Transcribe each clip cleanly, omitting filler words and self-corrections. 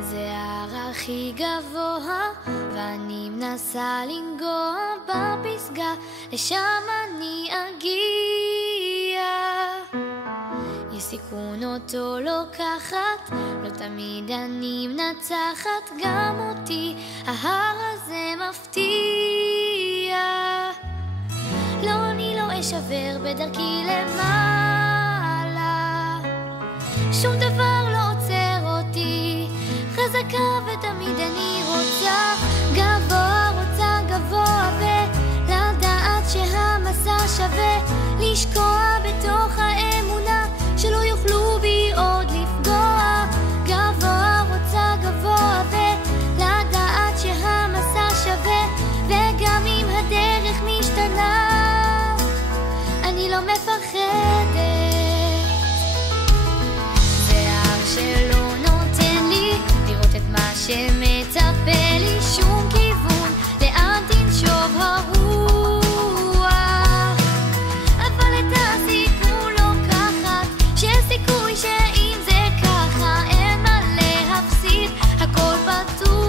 זה ההר הכי גבוה, ואני מנסה לנגוע בפסגה, לשם אני אגיע. יש סיכון אותו לוקחת, לא תמיד אני מנצחת, גם אותי ההר הזה מפתיע. לא, אני לא אשבר בדרכי למעלה, שום דבר לא עוצר אותי, חזקה ותמיד אני רוצה גבוה, רוצה גבוה, ולדעת שהמסע שווה, לשקוע בתוך האמונה שלא יוכלו בי עוד לפגוע. גבוה, רוצה גבוה, ולדעת שהמסע שווה, וגם אם הדרך משתנה אני לא מפחדת. זה הר שלא נותן לי לראות את מה שמצפה לי, שום כיוון לאן תנשוב הרוח, אבל את הסיכון לוקחת, שיש סיכוי שאם זה ככה אין מה להפסיד, הכל פתוח.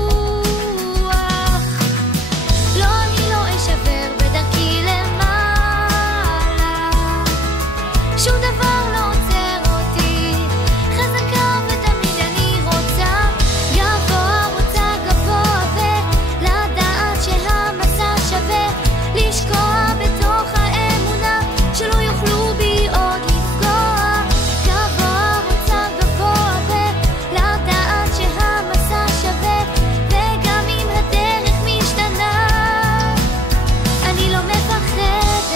לא, אני לא אשבר בדרכי למעלה, שום דבר לא עוצר אותי, חזקה ותמיד אני רוצה גבוה, רוצה גבוה, ולדעת שהמסע שווה, לשקוע בתוך האמונה שלא יוכלו בי עוד לפגוע. גבוה, רוצה גבוה, ולדעת שהמסע שווה, וגם אם הדרך משתנה אני לא מפחדת.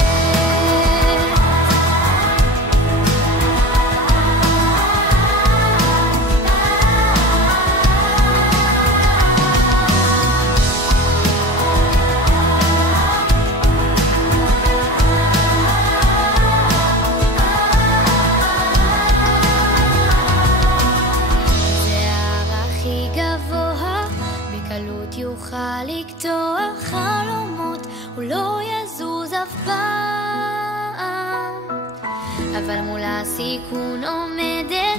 זה ההר הכי גבוה, בקלות יוכל לקטוע חלומות, הוא לא יזוז אף פעם, אבל מול הסיכון עומדת